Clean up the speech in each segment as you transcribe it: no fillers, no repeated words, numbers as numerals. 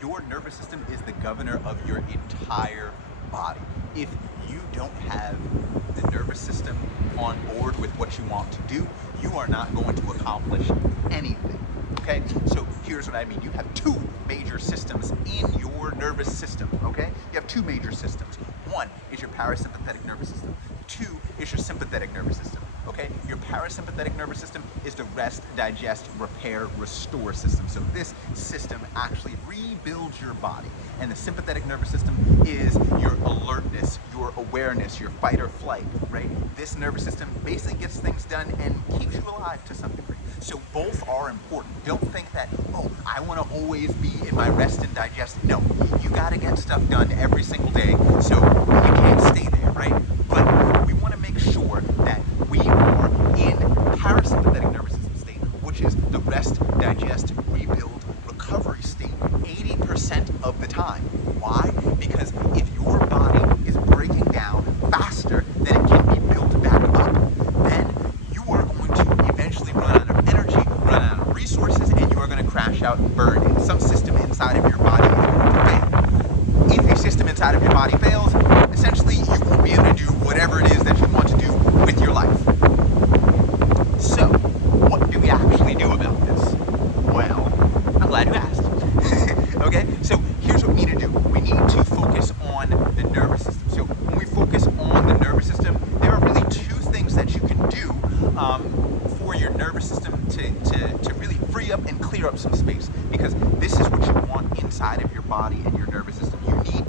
Your nervous system is the governor of your entire body. If you don't have the nervous system on board with what you want to do, you are not going to accomplish anything. Okay? So here's what I mean. You have two major systems in your nervous system. Okay? You have two major systems. One is your parasympathetic nervous system. Two is your sympathetic nervous system. Okay? Your parasympathetic nervous system is the rest, digest, repair, restore system. So this system actually rebuilds your body. And the sympathetic nervous system is your alertness, your awareness, your fight or flight, right? This nervous system basically gets things done and keeps you alive to some degree. So both are important. Don't think that, oh, I want to always be in my rest and digest. No, you got to get stuff done every single day, so you can't stay there, right? But we want to make sure that we are in parasympathetic nervous system state, which is the rest, digest, rebuild, recovery state 80% of the time. Why? Because if your body is breaking down faster than it can be built back up, then you are going to eventually run out of energy, run out of resources, and you are going to crash out and burn, and some system inside of your body is going to fail. If a system inside of your body fails, essentially you won't be able to do whatever it is that you want to do with your life. So, what do we actually do about this? Well, I'm glad you asked. Okay, so here's what we need to do. We need to focus on the nervous system. So when we focus on the nervous system, there are really two things that you can do for your nervous system to really free up and clear up some space, because this is what you want inside of your body and your nervous system. You need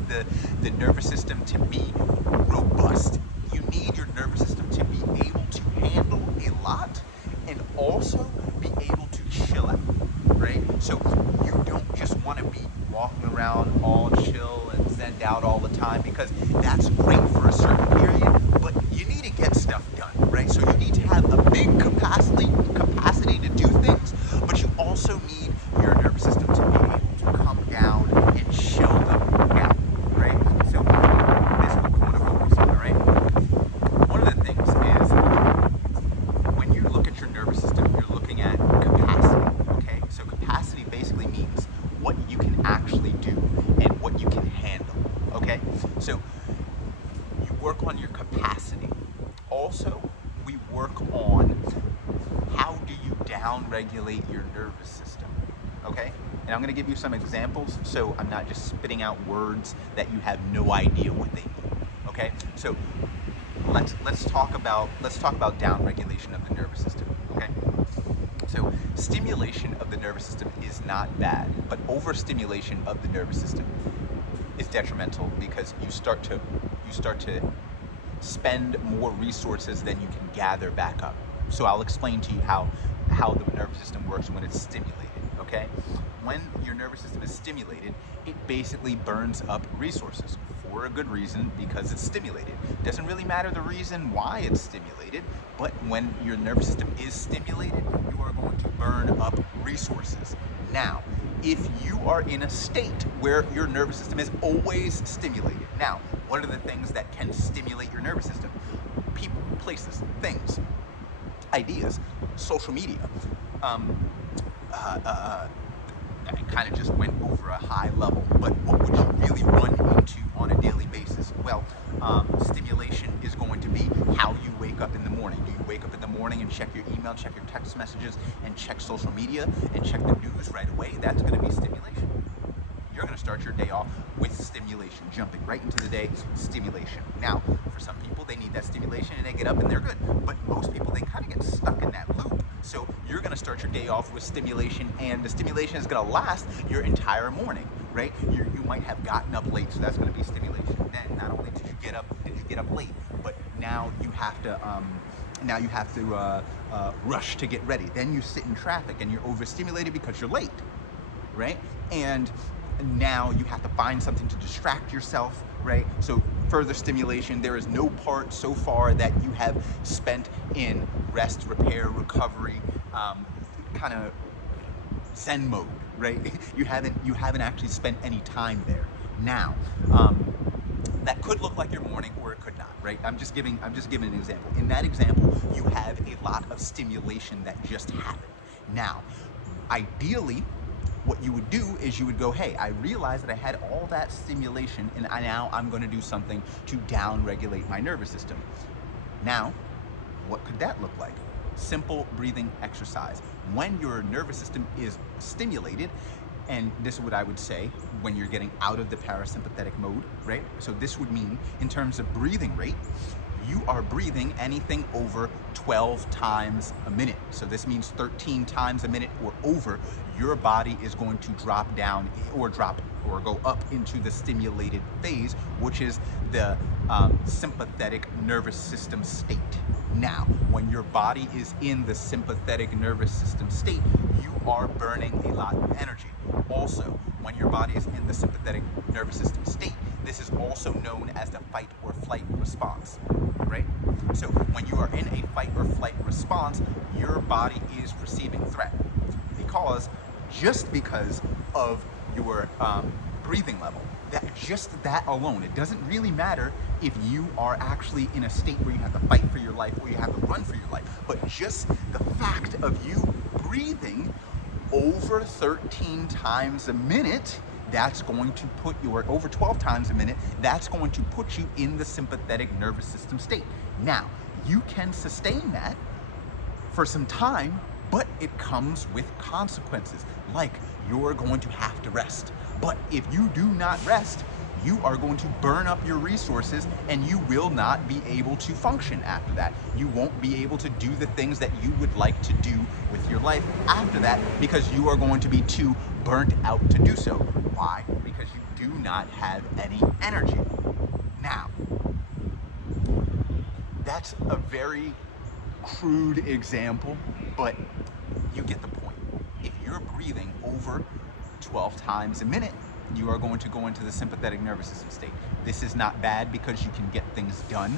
the nervous system to be robust. You need your nervous system to be able to handle a lot and also be able to chill out, right? So you don't just want to be walking around all chill and zenned out all the time, because that's great for a certain period, but you need to get stuff done, right? So you need to have a big capacity to do things, but you also need your nervous system to be able to come down and chill them out, right? So this is what we want to focus on, all right? One of the things is, when you look at your nervous system, you're looking at capacity, okay? So capacity basically means what you can actually do and what you can handle, okay? So you work on your capacity. Also, we work on how do you down-regulate your nervous system, okay? And I'm going to give you some examples, so I'm not just spitting out words that you have no idea what they mean, okay? So let's talk about down-regulation of the nervous system, okay? So stimulation of the nervous system is not bad, but overstimulation of the nervous system is detrimental, because you start to spend more resources than you can gather back up. So I'll explain to you how the nervous system works when it's stimulated, okay? When your nervous system is stimulated, it basically burns up resources for a good reason, because it's stimulated. It doesn't really matter the reason why it's stimulated, but when your nervous system is stimulated, you are going to burn up resources. Now, if you are in a state where your nervous system is always stimulated, now, what are the things that can stimulate your nervous system? People, places, things, ideas, social media. I kind of just went over a high level, but what would you really run into on a daily basis? Well, stimulation is going to be how you wake up in the morning. Do you wake up in the morning and check your email, check your text messages, and check social media, and check the news right away? That's going to be stimulation. You're going to start your day off with stimulation, jumping right into the day, stimulation. Now, for some people, they need that stimulation and they get up and they're good. But most people, they kind of get stuck in that loop. So you're going to start your day off with stimulation, and the stimulation is going to last your entire morning, right? You might have gotten up late, so that's going to be stimulation. Then not only did you get up late, but now you have to rush to get ready. Then you sit in traffic and you're overstimulated because you're late, right? And now you have to find something to distract yourself, right? So further stimulation. There is no part so far that you have spent in rest, repair, recovery, kind of Zen mode, right? You haven't actually spent any time there. Now, that could look like your morning, or it could not, right? I'm just giving an example. In that example, you have a lot of stimulation that just happened. Now, ideally, what you would do is you would go, hey, I realized that I had all that stimulation, and now I'm going to do something to down-regulate my nervous system. Now, what could that look like? Simple breathing exercise. When your nervous system is stimulated, and this is what I would say when you're getting out of the parasympathetic mode, right? So this would mean, in terms of breathing rate, you are breathing anything over 12 times a minute. So this means 13 times a minute or over, your body is going to drop down or go up into the stimulated phase, which is the sympathetic nervous system state. Now, when your body is in the sympathetic nervous system state, you are burning a lot of energy. Also, when your body is in the sympathetic nervous system state, this is also known as the fight or flight response, right? So when you are in a fight or flight response, your body is perceiving threat just because of your breathing level. That alone, it doesn't really matter if you are actually in a state where you have to fight for your life or you have to run for your life, but just the fact of you breathing over 13 times a minute, that's going to put you, over 12 times a minute, that's going to put you in the sympathetic nervous system state. Now, you can sustain that for some time, but it comes with consequences, like you're going to have to rest. But if you do not rest, you are going to burn up your resources and you will not be able to function after that. You won't be able to do the things that you would like to do with your life after that because you are going to be too burnt out to do so. Why? Because you do not have any energy. Now, that's a very crude example, but you get the point. If you're breathing over 12 times a minute, you are going to go into the sympathetic nervous system state. This is not bad because you can get things done,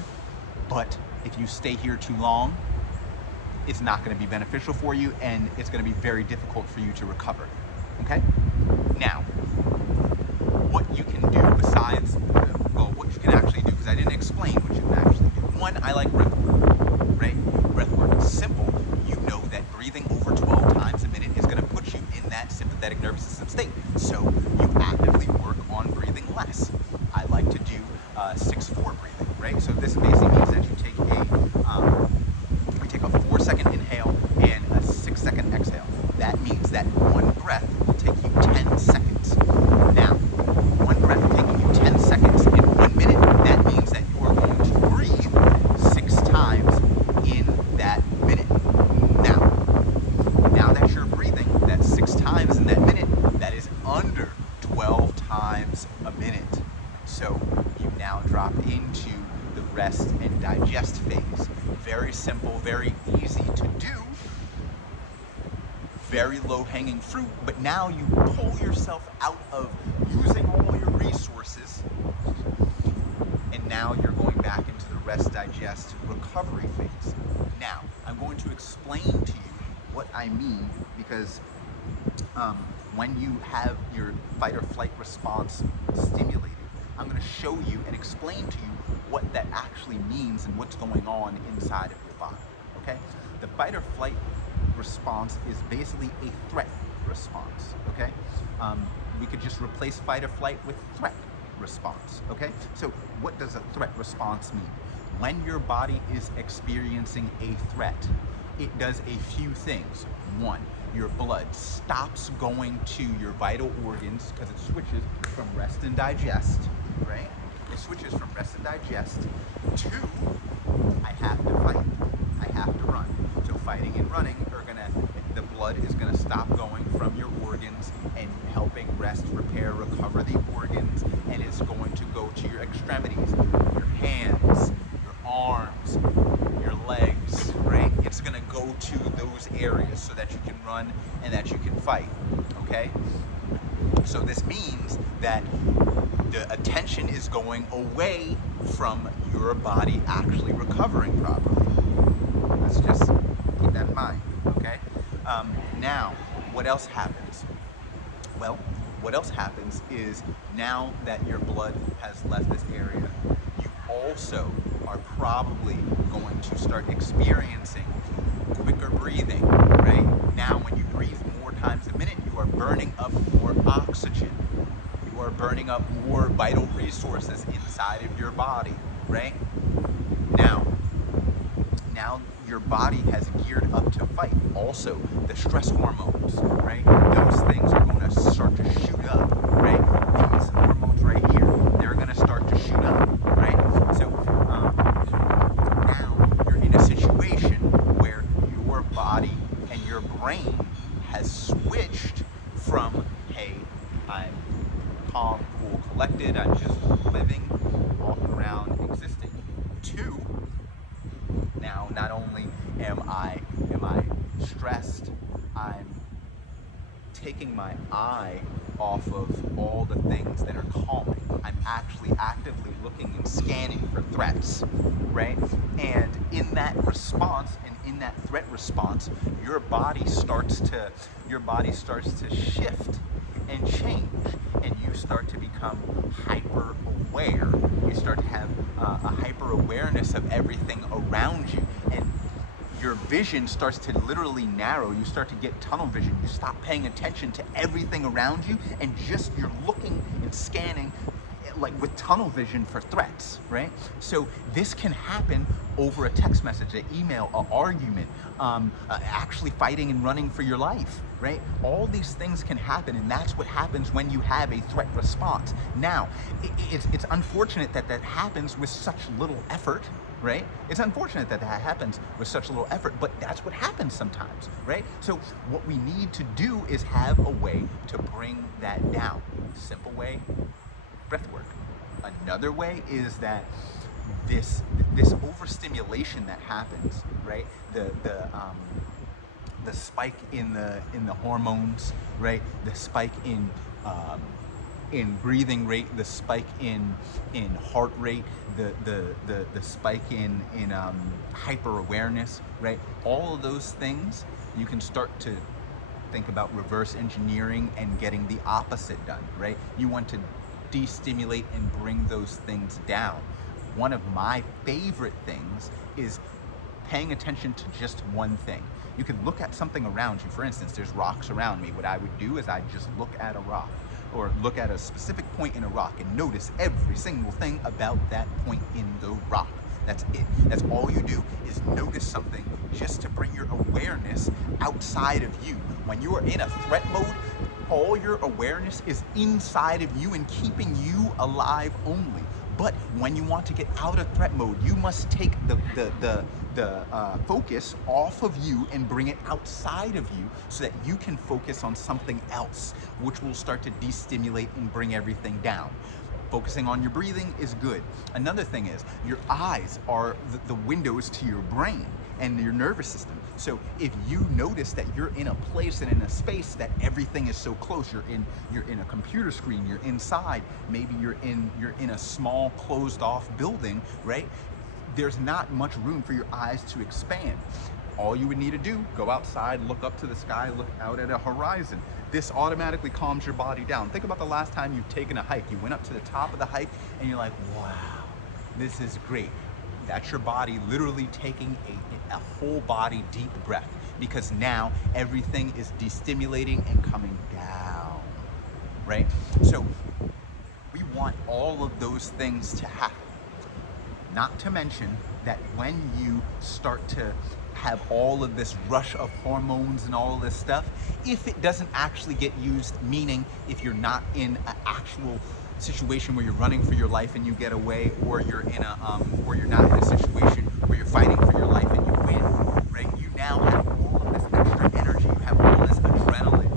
but if you stay here too long, it's not going to be beneficial for you and it's going to be very difficult for you to recover. Okay? Now, what you can do besides, what you can actually do, because I didn't explain what you can actually do. One, I like breath work, right? Breath work is simple. You know that breathing over 12 times a minute is going to put you in that sympathetic nervous system state. So you actively work on breathing less. I like to do 6-4 breathing, right? So this basically means that you take a 4-second inhale and a 6-second exhale. That means that one breath will take you 10 seconds. Now, one breath taking you 10 seconds in 1 minute, that means that you are going to breathe 6 times in that minute. Now that you're breathing that 6 times in that minute, that is under 12 times a minute. So you now drop into the rest and digest phase. Very simple, very easy to do, very low-hanging fruit, but now you pull yourself out of using all your resources, and now you're going back into the rest, digest, recovery phase. Now, I'm going to explain to you what I mean, because when you have your fight or flight response stimulated, I'm going to show you and explain to you what that actually means and what's going on inside of your body, okay? The fight or flight response is basically a threat response, okay? We could just replace fight or flight with threat response, okay? So what does a threat response mean? When your body is experiencing a threat, it does a few things. One, your blood stops going to your vital organs because it switches from rest and digest, right? It switches from rest and digest to I have to fight, I have to run. So fighting and running are the blood is gonna stop going from your organs and helping rest, repair, recover the organs, and it's going to go to your extremities, your hands, your arms, your legs, right? It's gonna go to those areas so that you can run and that you can fight, okay? So this means that the attention is going away from your body actually recovering properly. Let's just keep that in mind, okay? Now, what else happens? Well, what else happens is now that your blood has left this area, you also are probably going to start experiencing quicker breathing, right? Now, when you breathe more times a minute, you are burning up more oxygen. You are burning up more vital resources inside of your body, right? Now, now your body has geared up to fight. Also, the stress hormones, right? Those things are going to start to shoot up, right? These hormones right here, they're going to start to shoot up, right? So now you're in a situation where your body and your brain has switched from, hey, I'm calm, cool, collected, I'm just living, walking around, existing, to now not only am I stressed, I'm taking my eye off of all the things that are calming. I'm actually actively looking and scanning for threats, right? And in that response, and in that threat response, your body starts to shift and change, and you start to become hyper aware. You start to have a hyper awareness of everything around you, and your vision starts to literally narrow. You start to get tunnel vision. You stop paying attention to everything around you, and just you're looking and scanning like with tunnel vision for threats, right? So this can happen over a text message, an email, an argument, actually fighting and running for your life, right? All these things can happen, and that's what happens when you have a threat response. Now, it's unfortunate that that happens with such little effort, right? It's unfortunate that that happens with such little effort, but that's what happens sometimes, right? So what we need to do is have a way to bring that down. Simple way, breath work. Another way is that this overstimulation that happens, right? The spike in the hormones, right? The spike in breathing rate, the spike in heart rate, the spike in hyper awareness, right? All of those things, you can start to think about reverse engineering and getting the opposite done, right? You want to destimulate and bring those things down. One of my favorite things is paying attention to just one thing. You can look at something around you. For instance, there's rocks around me. What I would do is I'd just look at a rock, or look at a specific point in a rock, and notice every single thing about that point in the rock. That's it. That's all you do, is notice something just to bring your awareness outside of you. When you are in a threat mode, all your awareness is inside of you and keeping you alive only. But when you want to get out of threat mode, you must take the focus off of you and bring it outside of you, so that you can focus on something else, which will start to destimulate and bring everything down. Focusing on your breathing is good. Another thing is, your eyes are the windows to your brain and your nervous system. So if you notice that you're in a place and in a space that everything is so close, you're in a computer screen, you're inside, maybe you're in a small closed off building, right? There's not much room for your eyes to expand. All you would need to do, go outside, look up to the sky, look out at a horizon. This automatically calms your body down. Think about the last time you've taken a hike. You went up to the top of the hike and you're like, wow, this is great. That's your body literally taking a whole body deep breath, because now everything is destimulating and coming down, right? So we want all of those things to happen. Not to mention that when you start to have all of this rush of hormones and all of this stuff, if it doesn't actually get used, meaning if you're not in an actual situation where you're running for your life and you get away, or you're in or you're not in a situation where you're fighting for your life and you win, right? You now have all of this extra energy, you have all this adrenaline,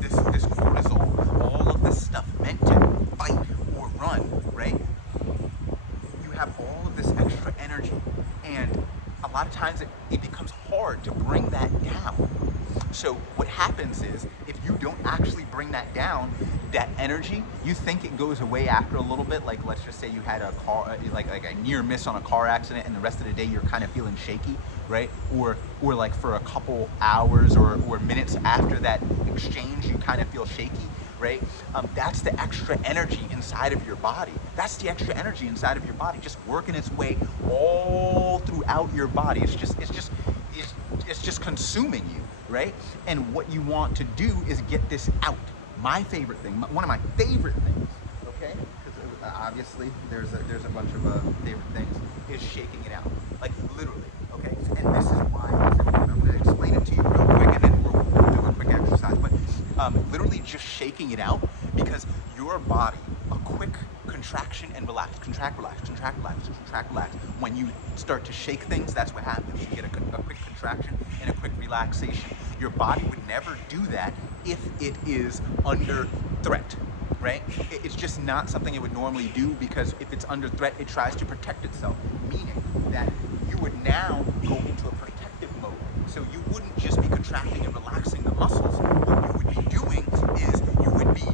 this cortisol, all of this stuff meant to fight or run, right? You have all of this extra energy, and a lot of times it becomes hard to bring that down. So what happens is, if you don't actually bring that down, that energy, you think it goes away after a little bit. Like, let's just say you had a car, like a near miss on a car accident, and the rest of the day you're kind of feeling shaky, right? Or like for a couple hours or minutes after that exchange, you kind of feel shaky, right? That's the extra energy inside of your body. That's the extra energy inside of your body, just working its way all throughout your body. It's just consuming you. right? And what you want to do is get this out. My favorite thing, one of my favorite things, okay? Because obviously there's a bunch of favorite things, is shaking it out, like literally, okay? And this is why I'm going to explain it to you real quick, and then we'll do a quick exercise. But literally just shaking it out, because your body, a quick contraction and relax, contract, relax, contract, relax, contract, relax. When you start to shake things, that's what happens. You get a quick contraction and a quick relaxation. Your body would never do that if it is under threat, right? It's just not something it would normally do, because if it's under threat, it tries to protect itself, meaning that you would now go into a protective mode. So you wouldn't just be contracting and relaxing the muscles. What you would be doing is you would be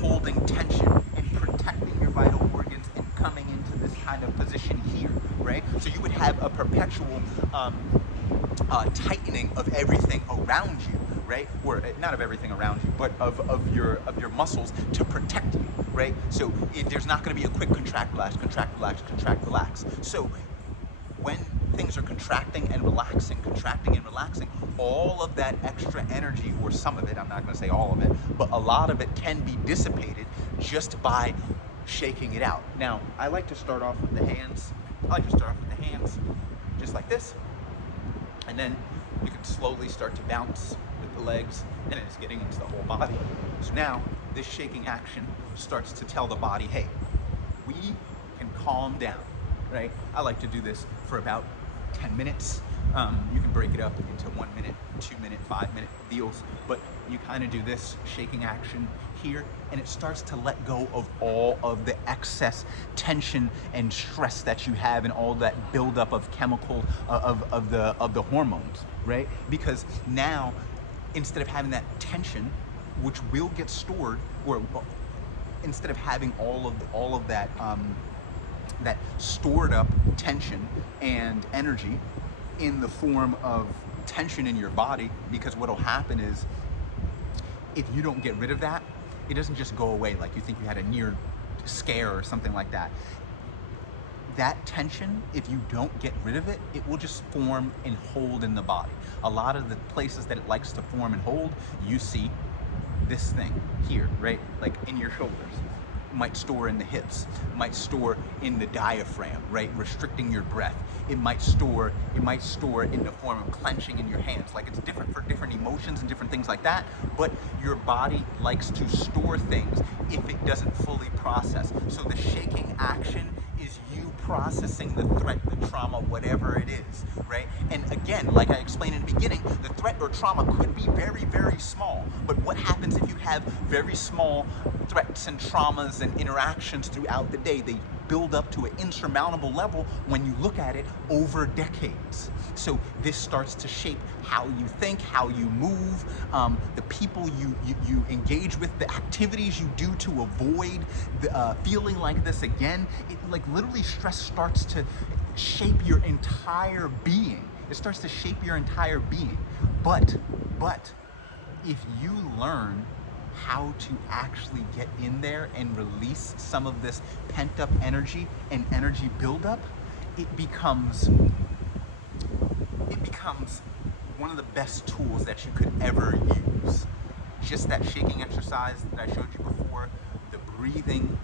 holding tension and protecting your vital organs and coming into this kind of position here, right? So you would have a perpetual tightening of everything around you, right? Or not of everything around you, but of your muscles to protect you, right? So there's not going to be a quick contract, relax, contract, relax, contract, relax. So when things are contracting and relaxing, all of that extra energy, or some of it, I'm not going to say all of it, but a lot of it can be dissipated just by shaking it out. Now, I like to start off with the hands. Just like this. And then you can slowly start to bounce with the legs, and it's getting into the whole body. So now, this shaking action starts to tell the body, hey, we can calm down, right? I like to do this for about 10 minutes. You can break it up into 1 minute, 2 minute, 5 minute deals, but you kind of do this shaking action here, and it starts to let go of all of the excess tension and stress that you have, and all that buildup of chemical of the hormones, right? Because now, instead of having that tension, which will get stored, or instead of having all of that that stored up tension and energy in the form of tension in your body, because what'll happen is, if you don't get rid of that, it doesn't just go away like you think you had a near scare or something like that. That tension, if you don't get rid of it, it will just form and hold in the body. A lot of the places that it likes to form and hold, you see this thing here, right? Like in your shoulders. Might store in the hips, might store in the diaphragm, right? Restricting your breath. It might store in the form of clenching in your hands. Like, it's different for different emotions and different things like that, but your body likes to store things if it doesn't fully process. So the shaking action is you processing the threat, the trauma, whatever it is, right? And again, like I explained in the beginning, the threat or trauma could be very, very small. But what happens if you have very small threats and traumas and interactions throughout the day? They build up to an insurmountable level when you look at it over decades. So this starts to shape how you think, how you move, the people you engage with, the activities you do to avoid feeling like this again. It, like, literally, stress starts to shape your entire being. It starts to shape your entire being. But if you learn how to actually get in there and release some of this pent-up energy and energy buildup, it becomes one of the best tools that you could ever use. Just that shaking exercise that I showed you before, the breathing,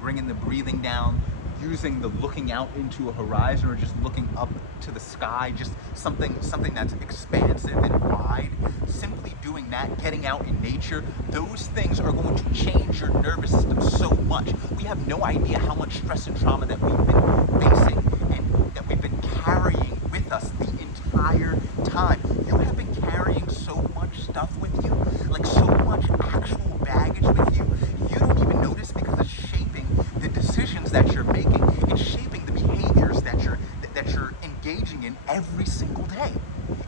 bringing the breathing down, using the looking out into a horizon, or just looking up to the sky, just something that's expansive and wide. Simply doing that, getting out in nature, those things are going to change your nervous system so much. We have no idea how much stress and trauma that we've been facing and that we've been carrying with us the entire time. You have been carrying so much stuff with you, like so much actual baggage with you. You don't even notice, because it's shaping the decisions that you're making. It's shaping the behaviors that you're engaging in every single day.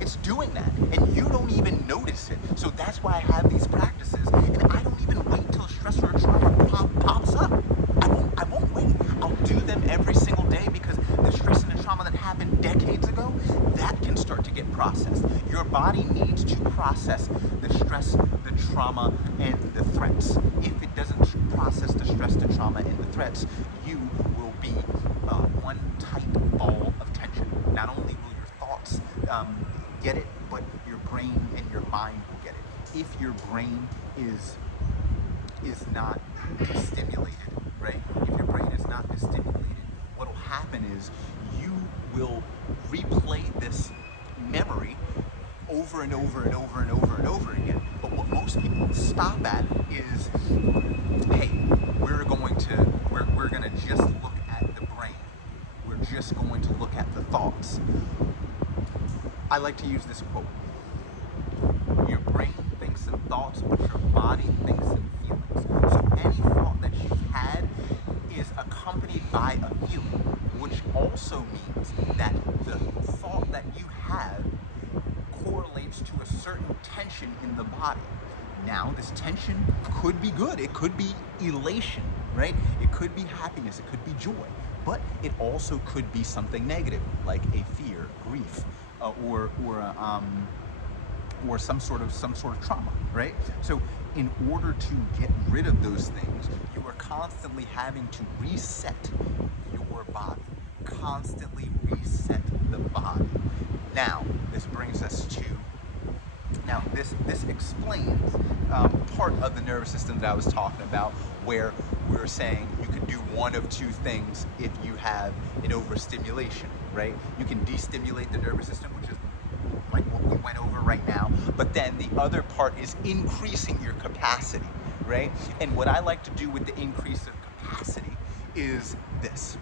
It's doing that, and you don't even notice it. So that's why I have these practices, and I don't even wait till a stress or a trauma pops up. I won't wait. I'll do them every single day, because the stress and the trauma that happened decades ago, that can start to get processed. Your body needs to process the stress, the trauma, and the threats. If it doesn't process the stress, the trauma, and the threats, you will be one tight ball of tension. Not only will your thoughts get it, but your brain is not stimulated, right? If your brain is not stimulated, what will happen is you will replay this memory over and over and over and over and over again. But what most people stop at is, hey, we're gonna just look at the brain. We're just going to look at the thoughts. I like to use this quote. Your brain thinks in thoughts, but your body thinks in feelings. So any thought that you had is accompanied by a feeling, which also means that the thought that you have correlates to a certain tension in the body. Now, this tension could be good. It could be elation, right? It could be happiness. It could be joy. But it also could be something negative, like a fear, grief, or some sort of trauma, right? So in order to get rid of those things, you are constantly having to reset your body, constantly reset the body. Now, this brings us to, this explains part of the nervous system that I was talking about, where we were saying you can do one of two things if you have an overstimulation, right? You can destimulate the nervous system, which is like what we went over right now, but then the other part is increasing your capacity, right? And what I like to do with the increase of capacity is this.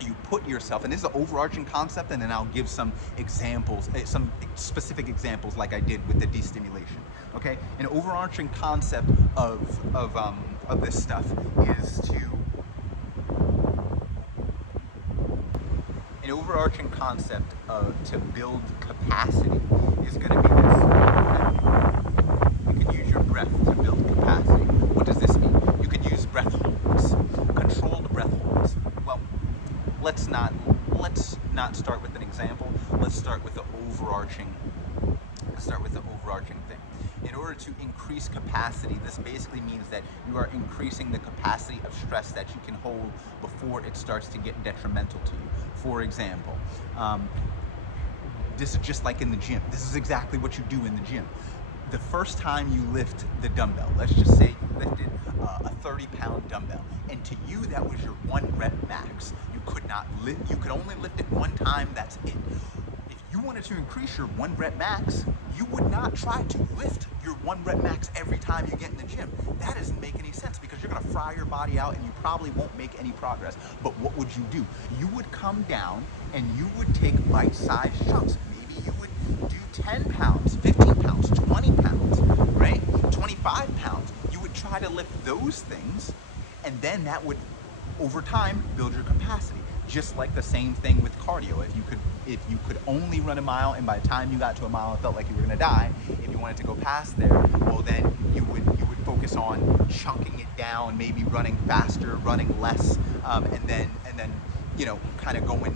You put yourself, and this is an overarching concept, and then I'll give some examples, some specific examples like I did with the destimulation, okay? An overarching concept of this stuff is to build capacity is going to be this. You can use your breath to build capacity. What does this mean? You can use breath holds, controlled breath holds. Well, let's not start with an example. Let's start with the overarching thing. In order to increase capacity, this basically means that you are increasing the capacity of stress that you can hold before it starts to get detrimental to you. For example, this is just like in the gym. This is exactly what you do in the gym. The first time you lift the dumbbell, let's just say you lifted a 30-pound dumbbell, and to you that was your 1 rep max. You could only lift it one time, that's it. If you wanted to increase your 1 rep max, you would not try to lift your 1 rep max every time you get in the gym. That doesn't make any sense, because you're gonna fry your body out and you probably won't make any progress. But what would you do? You would come down and you would take bite-sized chunks. Maybe you would do 10 pounds, 15 pounds, 20 pounds, right? 25 pounds. You would try to lift those things, and then that would, over time, build your capacity. Just like the same thing with cardio. If you could only run a mile, and by the time you got to a mile, it felt like you were gonna die. If you wanted to go past there, well, then you would focus on chunking it down, maybe running faster, running less, and then kind of going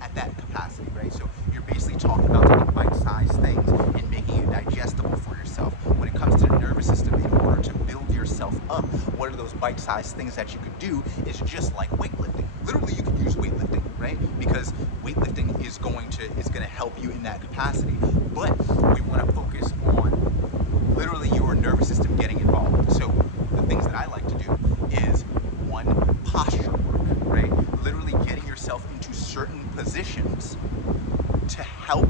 at that capacity, right? So you're basically talking about taking bite-sized things and making it digestible for yourself. When it comes to the nervous system, in order to build yourself up, what are those bite-sized things that you could do? Is just like weightlifting. Literally, you could use weightlifting, right? Because weightlifting is going to help you in that capacity. But we want to focus on literally your nervous system getting involved. So the things that I like to do is, one, posture work, right? Literally getting yourself into certain positions to help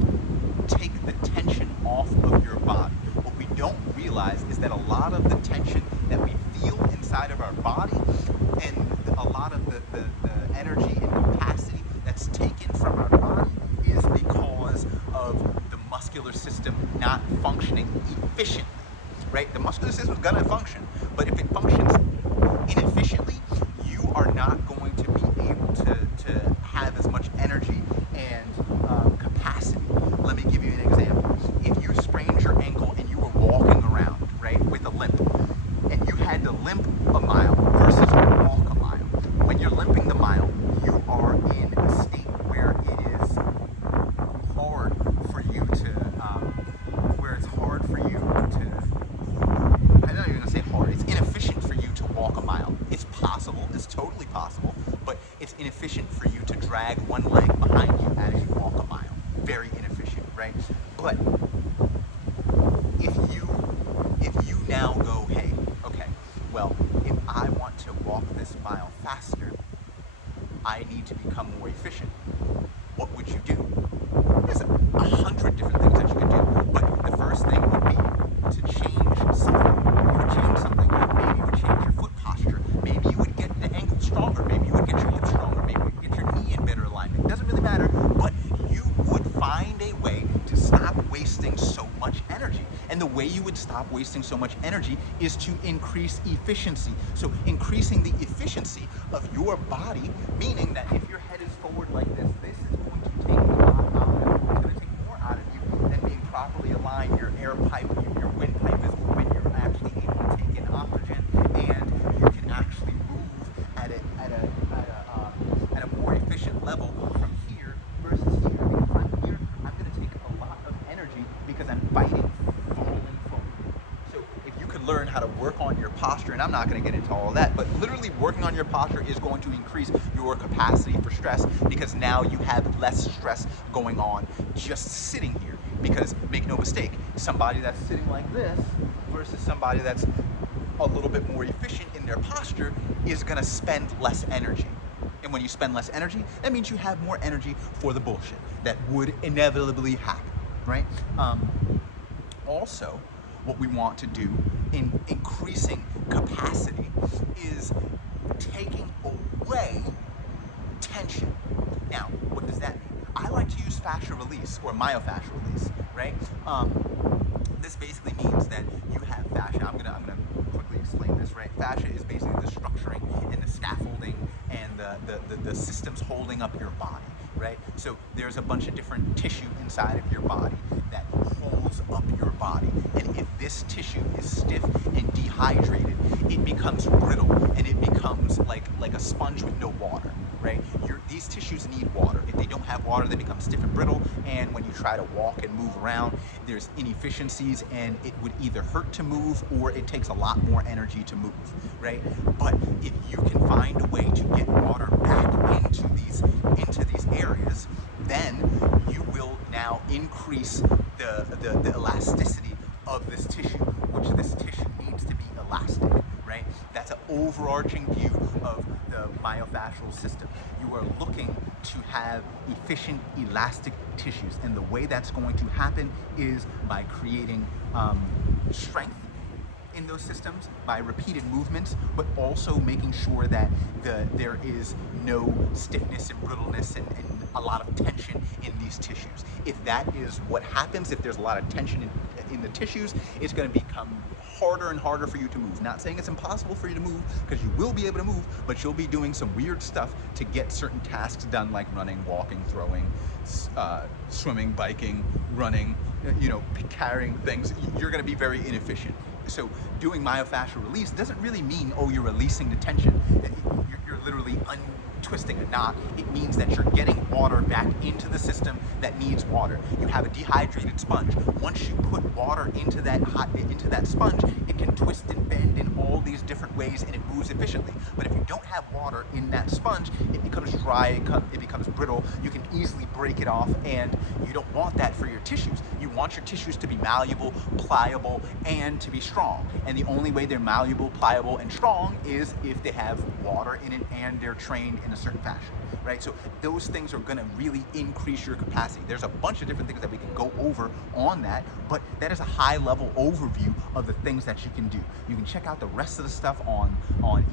take the tension off of your body. What we don't realize is that a lot of the tension that we feel inside of our body, and a lot of the energy and capacity that's taken from our body, is because of the muscular system not functioning efficiently, right? The muscular system is gonna function, but if it functions inefficiently, you are not going to be able to have as much energy and capacity. Let me give you an example. If you sprained your ankle and you were walking around, right, with a limp, and you had to limp a mile versus walk a mile, when you're limping the mile, you are in a state where it is hard for you to, I'm not even gonna say hard, it's inefficient for you to walk a mile. It's possible, it's totally possible, but it's inefficient for you to drag one leg behind you as you walk a mile. Very inefficient, right? But if you to walk this mile faster, I need to become more efficient. What would you do? There's 100 different things that you could do, but the first thing would be to change something. You would change something. Maybe you would change your foot posture. Maybe you would get the ankle stronger. Maybe you would get your hip stronger. Maybe you would get your knee in better alignment. It doesn't really matter, but you would find a way to stop wasting so much energy. And the way you would stop wasting so much energy is to increase efficiency. So increasing the efficiency of your body, meaning that if your head is forward like this is going to take a lot out of you. It's going to take more out of you than being properly aligned. Your air pipe, your windpipe is when you're actually able to take in oxygen, and you can actually move at a more efficient level from here versus here. Because I'm here, I'm going to take a lot of energy because I'm fighting falling forward. So if you could learn how to work on your posture, and I'm not going to get into all of that, but literally working on your posture is going to increase your capacity for stress, because now you have less stress going on just sitting here. Because make no mistake, somebody that's sitting like this versus somebody that's a little bit more efficient in their posture is going to spend less energy. And when you spend less energy, that means you have more energy for the bullshit that would inevitably happen, right? Also, what we want to do in increasing capacity is taking away tension. Now, what does that mean? I like to use fascia release or myofascial release, right? This basically means that you have fascia. I'm gonna quickly explain this, right? Fascia is basically the structuring and the scaffolding and the systems holding up your body, right? So there's a bunch of different tissue inside of your body that holds up your body. And if this tissue is stiff and dehydrated, it becomes brittle and it becomes like a sponge with no water, right? These tissues need water. If they don't have water, they become stiff and brittle, and when you try to walk and move around, there's inefficiencies, and it would either hurt to move or it takes a lot more energy to move, right? But if you can find a way to get water back into these areas, then you will now increase the elasticity of this tissue, which this tissue needs to be elastic, right? That's an overarching view of the myofascial system. You are looking to have efficient, elastic tissues, and the way that's going to happen is by creating strength in those systems by repeated movements, but also making sure that there is no stiffness and brittleness and a lot of tension in these tissues. If that is what happens, if there's a lot of tension in the tissues, it's going to become harder and harder for you to move. Not saying it's impossible for you to move, because you will be able to move, but you'll be doing some weird stuff to get certain tasks done, like running, walking, throwing, swimming, biking, running, carrying things. You're going to be very inefficient. So doing myofascial release doesn't really mean, oh, you're releasing the tension. You're literally untwisting a knot. It means that you're getting water back into the system that needs water. You have a dehydrated sponge. Once you put water into that sponge, it can twist and bend in all these different ways, and it moves efficiently. But if you don't have water in that sponge, it becomes dry, it becomes brittle. You can easily break it off, and you don't want that for your tissues. You want your tissues to be malleable, pliable, and to be strong. And the only way they're malleable, pliable, and strong is if they have water in it and they're trained in a certain fashion, right? So those things are gonna really increase your capacity. There's a bunch of different things that we can go over on that, but that is a high-level overview of the things that you can do. You can check out the rest of the stuff on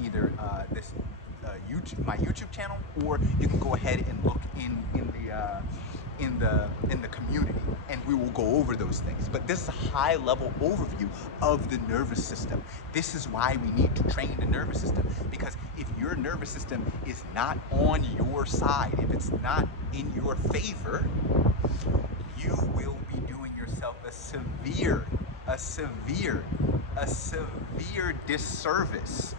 either this my YouTube channel, or you can go ahead and look in the community, and we will go over those things. But this is a high-level overview of the nervous system. This is why we need to train the nervous system, because if your nervous system is not on your side, if it's not in your favor, you will be doing yourself a severe disservice,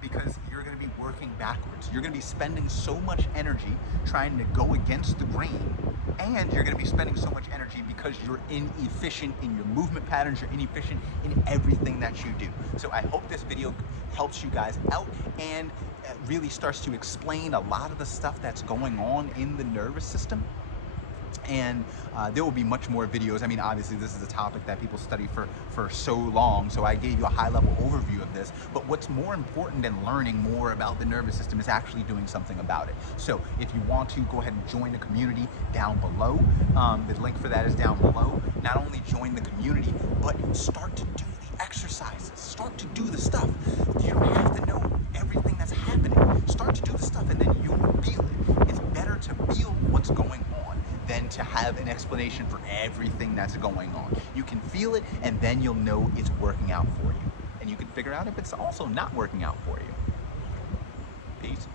because you're going to be working backwards. You're going to be spending so much energy trying to go against the grain, and you're going to be spending so much energy because you're inefficient in your movement patterns, you're inefficient in everything that you do. So I hope this video helps you guys out and really starts to explain a lot of the stuff that's going on in the nervous system. And there will be much more videos. I mean, obviously this is a topic that people study for so long, so I gave you a high-level overview of this, but what's more important than learning more about the nervous system is actually doing something about it. So if you want to, go ahead and join the community down below. The link for that is down below. Not only join the community, but start to do the exercises. Start to do the stuff. You don't have to know everything that's happening. Start to do the stuff and then you'll feel it. It's better to feel what's going on than to have an explanation for everything that's going on. You can feel it and then you'll know it's working out for you. And you can figure out if it's also not working out for you. Peace.